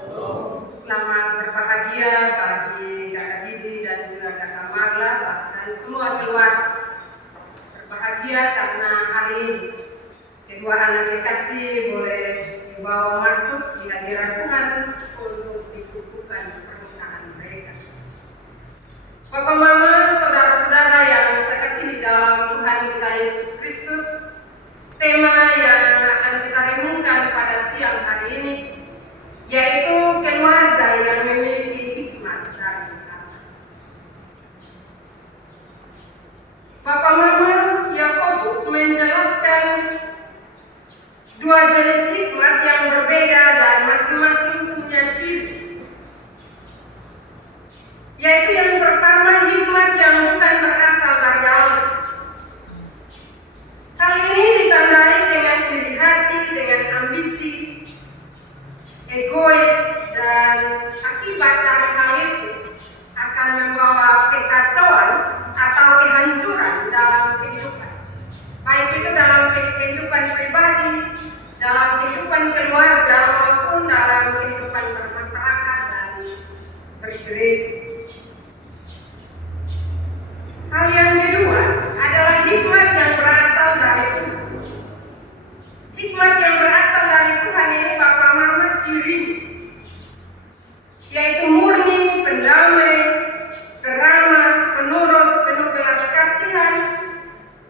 Selamat berbahagia bagi Kakak Didi dan juga Kakak Marla dan semua keluarga. Berbahagia karena hari ini kedua anak kekasih boleh dibawa masuk di hadirat Tuhan untuk dikukuhkan pernikahan mereka. Bapak, Mama, saudara-saudara yang saya kasih di dalam Tuhan kita Yesus Kristus, tema yang akan kita renungkan pada siang hari ini yaitu keluarga yang memiliki hikmat dari atas. Bapak Mama Yakobus menjelaskan dua jenis hikmat yang berbeda dan masing-masing punya ciri. Yaitu yang pertama, hikmat yang bukan berasal dari Allah. Hal ini ditandai dengan iri hati, dengan ambisi, egois, dan akibat dari hal itu akan membawa kekacauan atau kehancuran dalam kehidupan. Baik itu dalam kehidupan pribadi, dalam kehidupan keluarga, maupun dalam kehidupan bermasyarakat dan bergereja. Hal yang kedua adalah hikmat yang berasal dari Tuhan. Hikmat yang berasal dari Tuhan ini Bapak Mama ciri, yaitu murni, pendamai, beramah, penurut, penuh belas kasihan,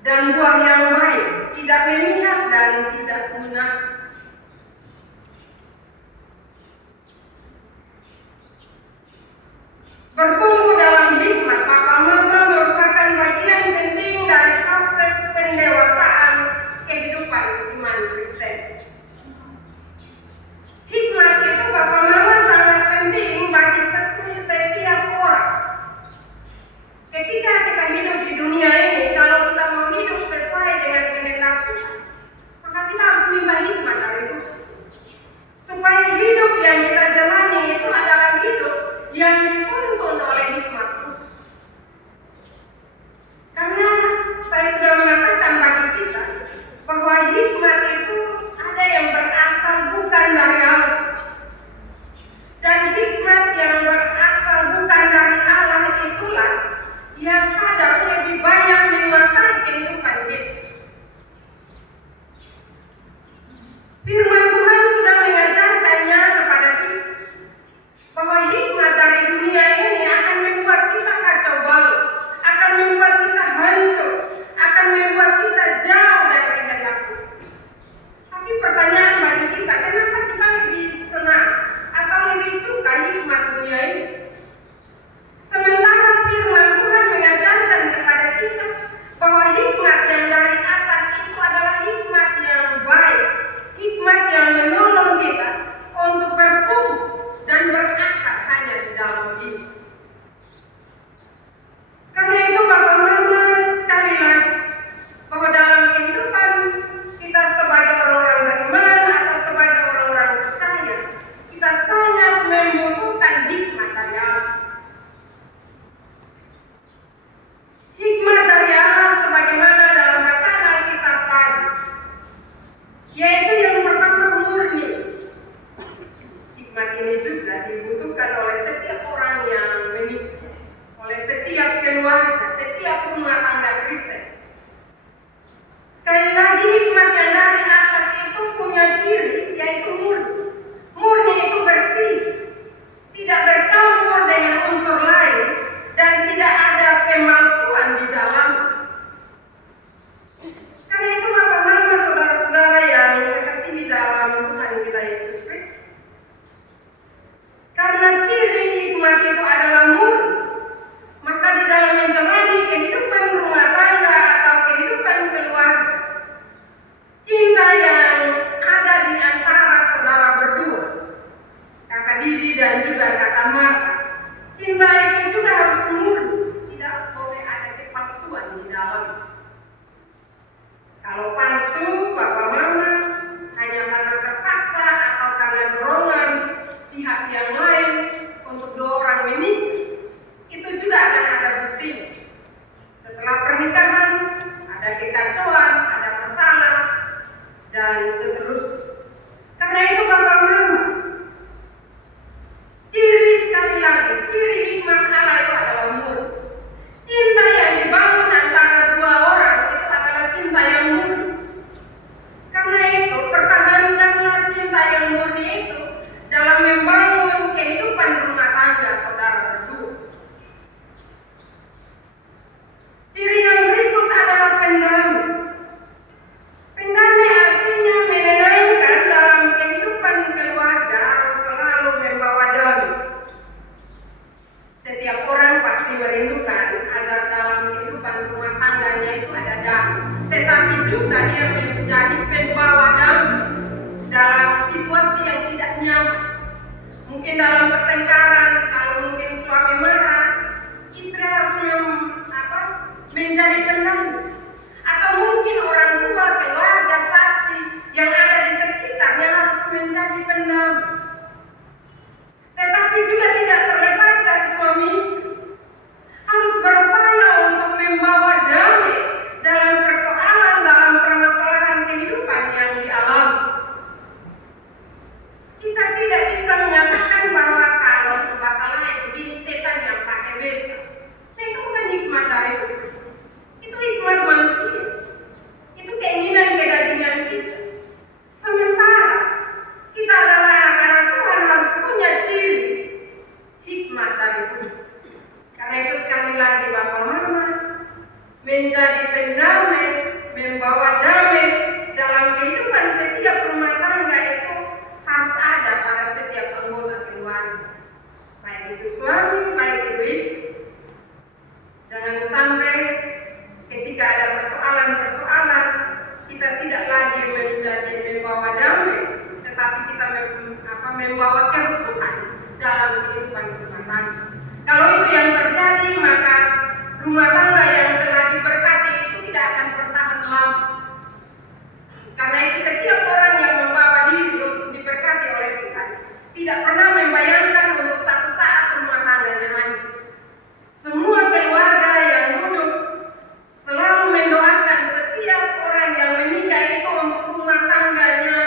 dan buah yang baik, tidak memihak dan tidak munafik. Bertumbuh dalam hikmat Bapak Mama merupakan bagian penting dari proses pendewasaan kehidupan iman Kristen. Hikmat itu Bapak Mama sangat penting bagi setiap orang. Ketika kita hidup di dunia ini, kalau kita mau hidup sesuai dengan kehendak Tuhan, maka kita harus minta hikmat dari Tuhan. Supaya hidup yang kita jalani itu adalah hidup yang dituntun oleh hikmat Tuhan. Karena saya sudah mengatakan bagi kita bahwa hikmat itu ada yang berasal bukan dari Allah. Dan hikmat yang berasal bukan dari Allah itulah yang kadang lebih banyak menguasai kehidupan kita. Firman Tuhan sudah mengajarkannya kepada kita bahwa hikmat dari dunia ini akan membuat kita kacau balau, akan membuat kita hancur, akan membuat kita jauh dari kehendak Tuhan. Tapi pertanyaan bagi kita, kenapa kita lebih senang atau lebih suka hikmat dunia ini? Sementara firman Tuhan mengajarkan kepada kita bahwa hikmat yang dari atas itu adalah hikmat yang baik, hikmat yang menolong kita untuk bertumbuh dan berakar hanya di dalam diri. Karena itu Bapak Mama, sekali lagi, bahwa dalam kehidupan kita sebagai orang-orang beriman atau sebagai orang-orang percaya, kita sangat membutuhkan hikmat dari Allah. Hikmat dari Allah sebagaimana dalam bacaan Alkitab tadi, yaitu yang pertama murni. Hikmat ini juga dibutuhkan oleh setiap orang yang menikah, oleh setiap keluarga, setiap rumah tangga Kristen. Sekali lagi, hikmat yang dari atas itu punya ciri, yaitu murni. Murni itu bersih, tidak bercampur dengan unsur lain, dan tidak ada pemalsuan di dalam. Karena itu Bapak Mama, saudara-saudara yang saya kasih di dalam Tuhan kita Yesus Kristus, karena ciri hikmat itu adalah murni, maka di dalam menjalani kehidupan rumah tangga atau kehidupan keluarga, cinta yang ada di antara saudara berdua, Kakak Didi dan juga Kakak Marta, cinta itu juga harus murni, tidak boleh ada kepalsuan di dalam. Kalau palsu, Bapak Mama, hanya karena terpaksa atau karena dorongan pihak yang lain untuk dua orang menikah, itu juga akan ada bukti. Setelah pernikahan, ada kekacauan, ada masalah, dan seterusnya. Karena itu Bapak Mama, Mungkin dalam pertengkaran, kalau mungkin suami marah, istri harus menjadi pendamping. Atau mungkin orang tua, keluarga, saksi yang ada di sekitarnya harus menjadi pendamping. Tetapi juga tidak terlepas dari suami istri harus berupaya untuk membawa damai dalam persoalan, dalam permasalahan kehidupan yang dialami. Kita tidak bisa menyatakan bahwa kalau sebatalah ini setan yang pakai beta. Itu bukan hikmat dari itu. Itu hikmat manusia. Itu keinginan kedagingan kita. Sementara kita adalah anak-anak Tuhan harus punya ciri hikmat dari Tuhan. Karena itu sekali lagi Bapak Mama menjadi pendamai, membawa damai dalam kehidupan setiap rumah tangga itu harus ada pada setiap anggota keluarga. Baik itu suami, baik itu istri. Jangan sampai ketika ada persoalan-persoalan kita tidak lagi membawa damai, tetapi kita membawa kerusuhan dalam kehidupan rumah tangga. Kalau itu yang terjadi, maka rumah tangga yang telah diberkati itu tidak akan bertahan lama. Karena itu setiap orang yang membawa diri untuk diberkati oleh Tuhan tidak pernah membayangkan untuk satu saat rumah tangganya hancur. Semua keluarga yang duduk selalu mendoakan setiap orang yang menikah itu untuk rumah tangganya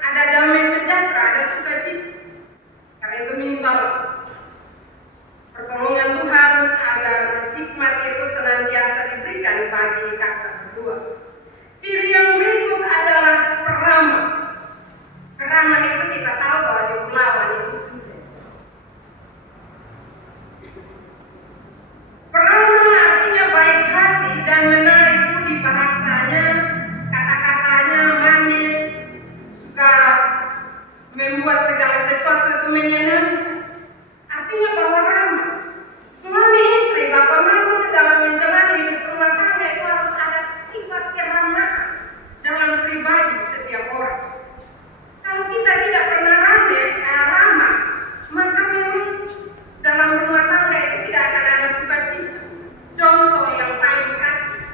ada damai sejahtera, ada sukacita. Karena itu mintalah pertolongan Tuhan agar hikmat itu senantiasa diberikan bagi kakak berdua. Ciri yang berikut adalah peramah. Peramah itu kita tahu bahwa di Pulauan itu tugas. Peramah artinya baik hati dan menarik budi bahasanya, kata-katanya manis, suka membuat segala sesuatu itu menyenangkan. Artinya bahwa ramah. Suami istri, bapak mama dalam menjalani hidup rumah tangga itu harus ada sifat keramahan dalam pribadi setiap orang. Kalau kita tidak pernah ramah, maka memang dalam rumah tangga itu tidak akan ada sukacita. Contoh yang paling praktis.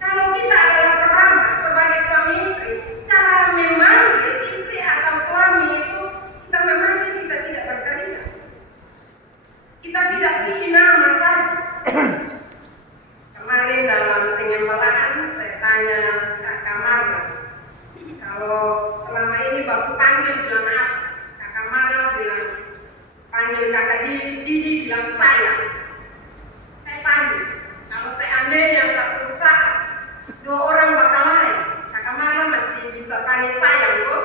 Kalau kita adalah peramah sebagai suami istri, cara memanggil istri atau suami itu kita memanggil, kita tidak berteriak. Kita tidak beri nama saja. Kemarin dalam penyembalaan saya tanya Kakak Marla, kalau selama ini Bapak panggil bilang apa? Kakak Marla bilang, panggil Kakak Didi bilang saya panggil. Kalau seandainya satu saat dua orang bakal lain, Kakak Marla masih bisa panggil sayang kok.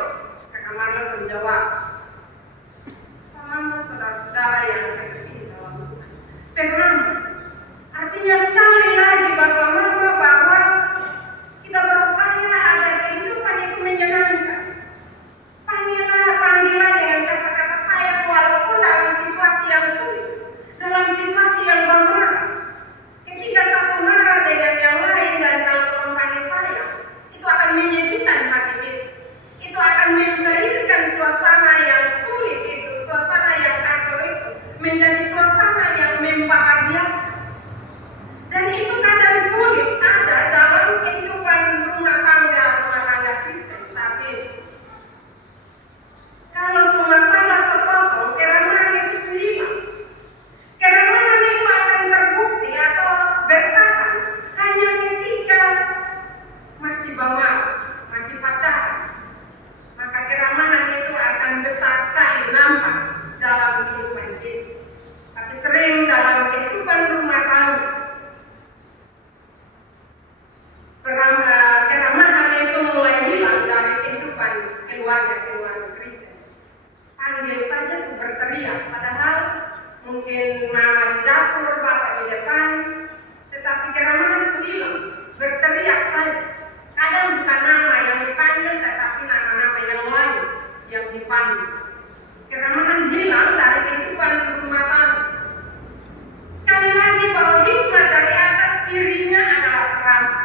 Kakak Marla sudah jawab, sama saudara-saudara yang saya kesini dalam peramah. Artinya sekali lagi Bapak Mama bahwa kita berupaya agar kehidupan itu menyenangkan. Panggilah dengan kata-kata sayang walaupun dalam situasi yang sulit, dalam situasi yang bermarah. Ketika satu marah dengan yang lain dan kalau panggil sayang, itu akan menyejukkan hati kita. Itu akan mencairkan suasana yang sulit itu, suasana yang kacau itu, menjadi suasana yang membahagiakan. Dan itu kadang sulit ada dalam kehidupan rumah tangga Kristen saat ini. Kalau masalah sepotong, keramahan itu hilang. Keramahan itu akan terbukti atau bertahan hanya ketika masih bawah, masih pacaran. Maka keramahan itu akan besar sekali nampak dalam kehidupan kita. Tapi sering dalam kehidupan rumah tangga, keramahan itu mulai hilang dari kehidupan keluarga Kristen. Panggil saja berteriak, padahal mungkin mama di dapur, bapak di depan, tetapi keramahan sudah hilang. Berteriak saja. Kadang bukan nama yang dipanggil, tetapi nama-nama yang lain yang dipanggil. Keramahan hilang dari kehidupan rumah tangga. Sekali lagi bahwa hikmat dari atas cirinya adalah keramah.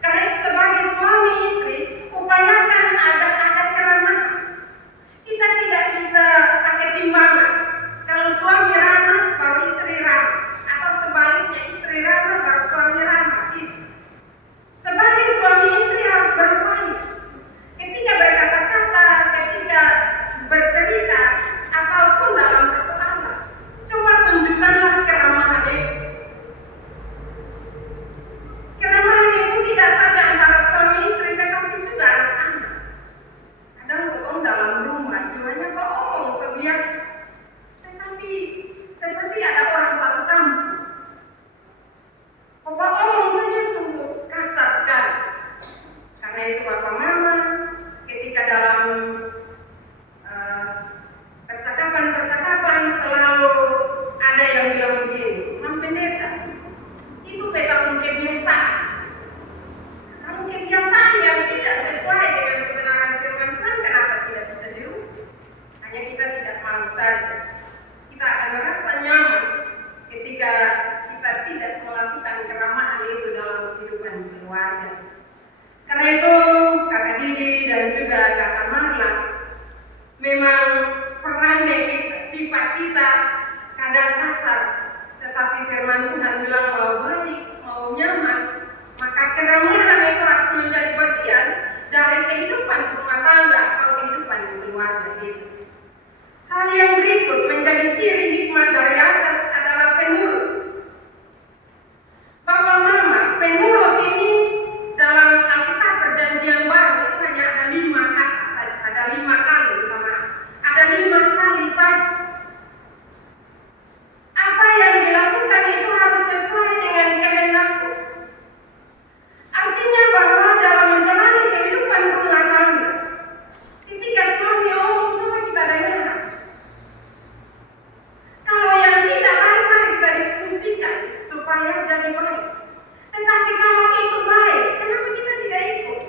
Karena itu sebagai suami istri, upayakan agar ada keramahan. Kita tidak bisa pakai timbangan. kita akan merasa nyaman ketika kita tidak melakukan keramahan itu dalam kehidupan keluarga. Karena itu Kakak Didi dan juga Kakak Marla, memang perangai kita, sifat kita kadang kasar, tetapi firman Tuhan bilang mau baik, mau nyaman, maka keramahan itu harus menjadi bagian dari kehidupan rumah tangga atau kehidupan keluarga kita. Hal yang berikut menjadi ciri hikmat dari atas adalah penurut. Bapak Mama, penurut ini dalam Alkitab Perjanjian Baru itu hanya ada 5 kata saja, ada 5 kali, ada 5 kali saja. Apa yang dilakukan itu harus sesuai dengan kehendak Tuhan. Artinya bahwa dalam menjalani kehidupan rumah tangga, ketika suami coba kita dengar. Kalau yang tidak baik, mari kita diskusikan supaya jadi baik. Tetapi kalau itu baik, kenapa kita tidak ikut?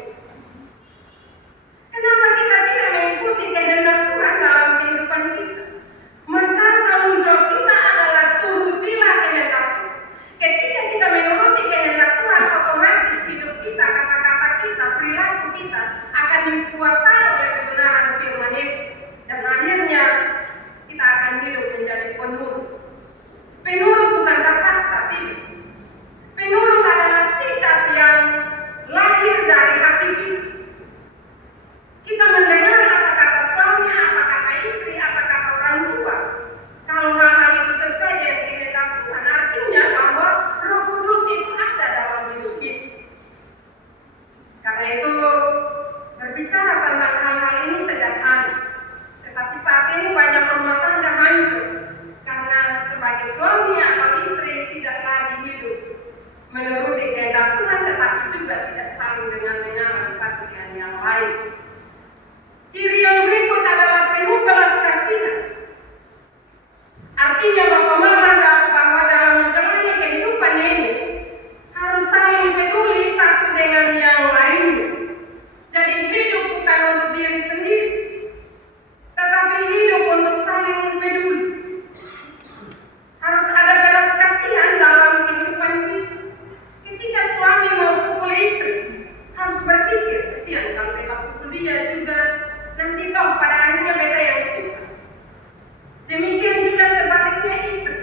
Kenapa kita tidak mengikuti kehendak Tuhan dalam kehidupan kita? Maka tanggung jawab kita adalah turutilah kehendak Tuhan. Ketika kita menuruti kehendak Tuhan, otomatis hidup kita, kata-kata kita, perilaku kita akan dikuasai oleh kebenaran firman itu. Dan akhirnya kita akan hidup menjadi penurut. Penurut bukan terpaksa, tidak. Penurut adalah sikap yang lahir dari hati kita. Kita mendengar apa kata suami, apa kata istri, apa kata orang tua. Kalau hal-hal itu sesuai dengan kehendak Tuhan, artinya bahwa Roh Kudus itu ada dalam hidup kita. Karena itu berbicara tentang hal-hal ini sederhana, tetapi saat ini banyak rumah tangga hancur karena sebagai suami atau istri tidak lagi hidup menuruti kehendak Tuhan, tetapi juga tidak saling dengar-dengaran satu dengan yang lain. Ciri yang berikut adalah penuh belas kasihan. Artinya Bapak Mama bahwa dalam menjalani kehidupan ini harus saling peduli satu dengan yang lain. Jadi hidup bukan untuk diri sendiri, tetapi hidup untuk saling peduli. Harus ada belas kasihan dalam kehidupan kita. Ketika suami mau pukul istri, harus berpikir, kasihan kalau kita pukul dia juga, nanti toh pada akhirnya beda yang susah. Demikian juga sebaliknya istri,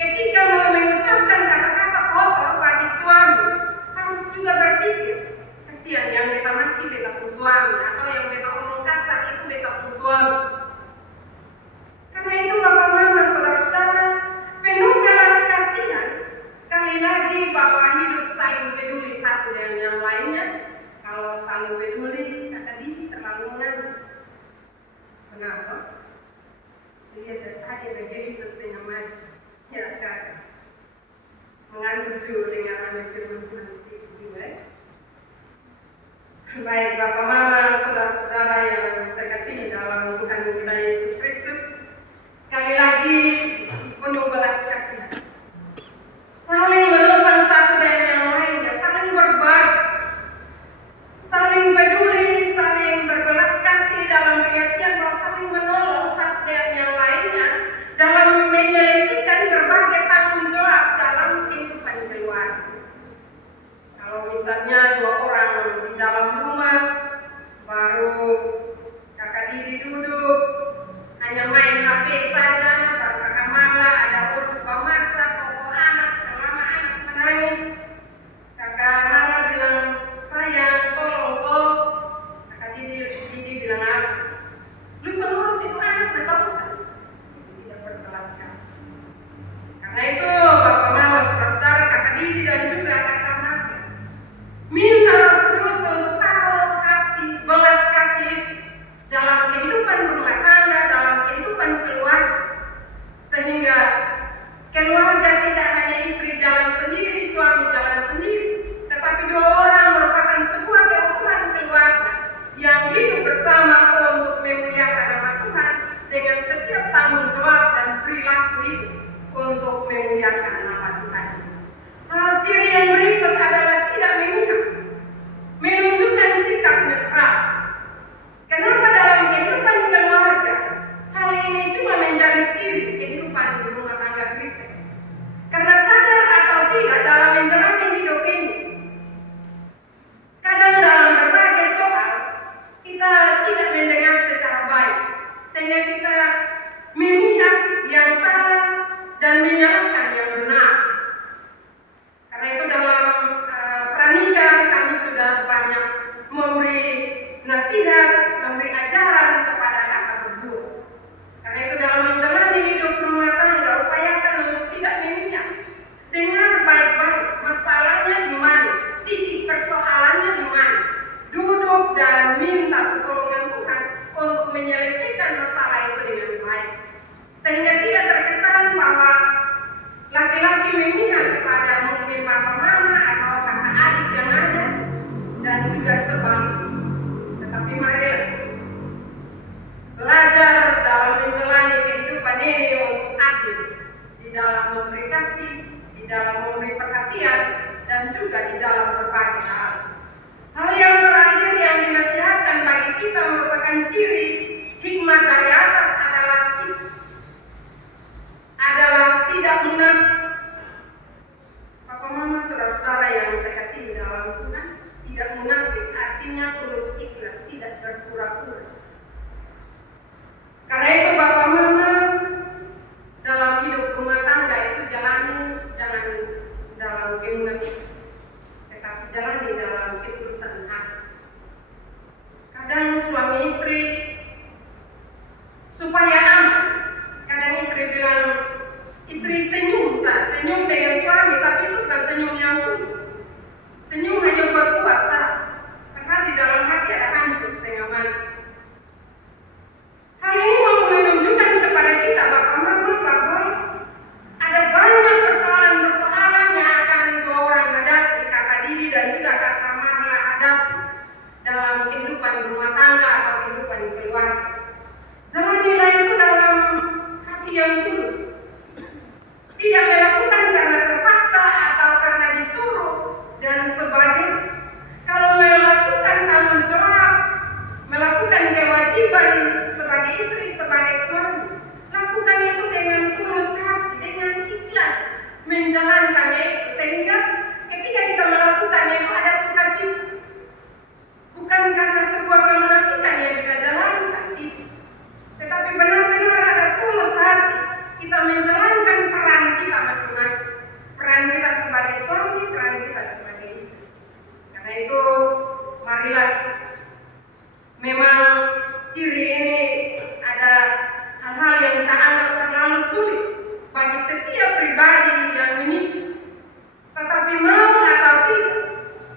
ketika mau mengucapkan kata-kata kotor bagi suami, harus juga berpikir, kasihan yang beta maki beta pun suami, atau yang beta omong kasar itu beta pun suami. Karena itu Bapak Mama, saudara-saudara, penuh belas kasihan. Sekali lagi bahwa hidup saling peduli satu dengan yang lainnya. Kalau saling peduli, kata Didi terlalu mengantuk. Benar toh? Lihat tadi ada Yesus dengan maju. Ya kakak. Mengantuk juga dengan anak firman Tuhan sedikit juga. Baik Bapak Mama, saudara-saudara yang saya kasih dalam Tuhan kita Yesus Kristus. Sekali lagi penuh belas kasihan. Saling menopang satu dengan yang lainnya, saling berbagi, saling peduli, saling berbelas kasih dalam pengertian bahwa saling menolong satu dengan yang lainnya dalam menyelesaikan berbagai tanggung jawab dalam kehidupan keluarga. Kalau misalnya 2 orang di dalam rumah, baru kakak Didi duduk, hanya main HP saja, baru kakak Marla ada urus memasak, pokok anak, selama anak menangis. Kakak Marla bilang, sayang, tolong kok. Kakak Didi bilang apa? Lu urus itu anak, gak usah. Tidak berkelas kasih. Karena itu Bapak Mama, saudara-saudara, kakak Didi dan juga kakak Marla, minta Roh Kudus untuk taruh hati belas kasih dalam kehidupan rumah tangga, dalam kehidupan keluarga, sehingga keluarga tidak hanya istri jalan sendiri, suami jalan sendiri, tetapi 2 orang merupakan sebuah keutuhan keluarga yang hidup bersama untuk memuliakan nama Tuhan dengan setiap tanggung jawab dan perilaku hidup untuk memuliakan nama Tuhan. Hal ciri yang berikut adalah tidak memihak, menunjukkan sikap netral. Kenapa dalam kehidupan keluarga hal ini juga menjadi ciri kehidupan lagi memihak kepada mungkin papa mama atau kakak adik yang ada, dan juga sebaliknya. Tetapi mari belajar dalam menjalani kehidupan ini yang adil, di dalam memberi kasih, di dalam memberi perhatian, dan juga di dalam berbagai hal. Hal yang terakhir yang dinasihatkan bagi kita merupakan ciri hikmat dari atas adalah tidak munafik. Papa mama saudara-saudara yang saya kasih di dalam Tuhan, tidak munafik artinya tulus ikhlas, tidak berpura-pura. Karena itu Bapak Mama dalam hidup rumah tangga itu jalani jangan dalam kemunafikan, tetapi jalani dalam ketulusan hati. Kadang suami istri supaya aman, kadang istri bilang, istri senyum dengan suami, tapi itu bukan senyum yang tulus. Senyum hanya buat kuat saja, karena di dalam hati ada hancur setengah mati. Hal ini mau menunjukkan kepada kita Bapak Mama bahwa ada banyak persoalan-persoalan yang akan dua orang hadapi, kakak Didi dan juga kakak Marla hadapi dalam kehidupan rumah tangga atau kehidupan keluarga. Jalanilah itu dalam hati yang tulus. Tidak melakukan karena terpaksa atau karena disuruh dan sebagainya. Kalau melakukan tanggung jawab, melakukan kewajiban sebagai istri, sebagai suami, lakukan itu dengan tulus hati, dengan ikhlas menjalankannya itu, sehingga ketika kita melakukannya itu ada sukacita, bukan karena sebuah kemunafikan yang kita jalankan itu, tetapi benar-benar ada tulus hati kita menjalankan peran kita masing-masing, peran kita sebagai suami, peran kita sebagai istri. Karena itu marilah, memang ciri ini ada hal-hal yang kita anggap terlalu sulit bagi setiap pribadi yang menikah. Tetapi mau atau tidak,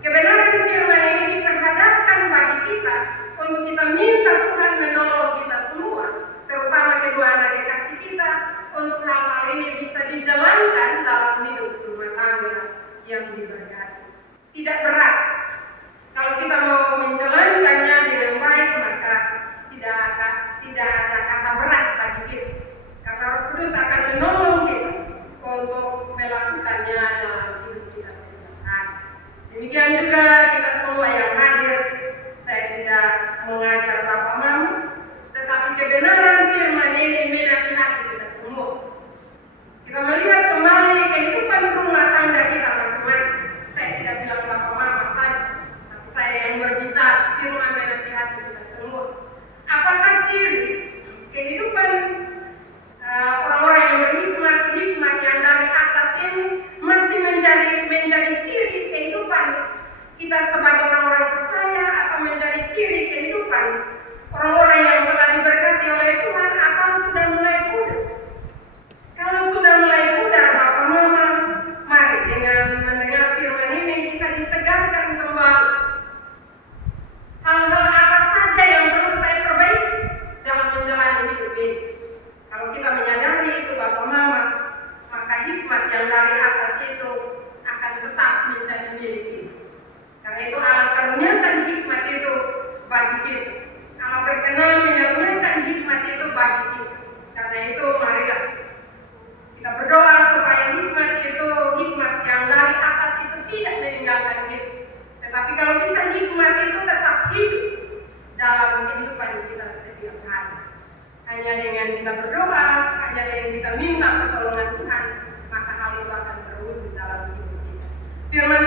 kebenaran firman ini diperhadapkan bagi kita untuk kita minta Tuhan menolong kita semua, terutama kedua anak kekasih kita, untuk hal-hal ini bisa dijalankan dalam hidup rumah tangga yang diberkati. Tidak berat. Kalau kita mau menjalankannya dengan baik, maka tidak ada kata berat bagi kita. Karena Roh Kudus akan menolong kita untuk melakukannya dalam hidup kita setiap hari. Demikian juga kita semua yang hadir, saya tidak mengajar Bapak Mama, tetapi kebenaran firman ini menasihati kita semua. Kita melihat kembali kehidupan rumah tangga kita masing-masing. Saya tidak bilang Bapak Mama saja, tapi saya yang berbicara, firman menasihati kita semua. Apakah ciri kehidupan orang-orang yang berhikmat yang dari atas ini masih menjadi ciri kehidupan kita sebagai orang-orang percaya, atau menjadi ciri kehidupan orang-orang yang telah diberkati oleh Tuhan, atau sudah mulai pudar? Kalau sudah mulai pudar Bapak Mama, mari dengan mendengar firman ini kita disegarkan kembali. Hal-hal apa saja yang perlu saya perbaiki dalam menjalani hidup ini? Kalau kita menyadari itu Bapak Mama, maka hikmat yang dari atas itu akan tetap menjadi milik kita. Karena itu Allah karuniakan hikmat itu bagi kita. Allah berkenan menyaruniakan hikmat itu bagi kita. Karena itu marilah kita berdoa supaya hikmat itu, hikmat yang dari atas itu tidak meninggalkan kita. Tetapi kalau bisa hikmat itu tetap hidup dalam kehidupan kita setiap hari. Hanya dengan kita berdoa, hanya dengan kita minta pertolongan Tuhan, maka hal itu akan terwujud dalam hidup kita. Firman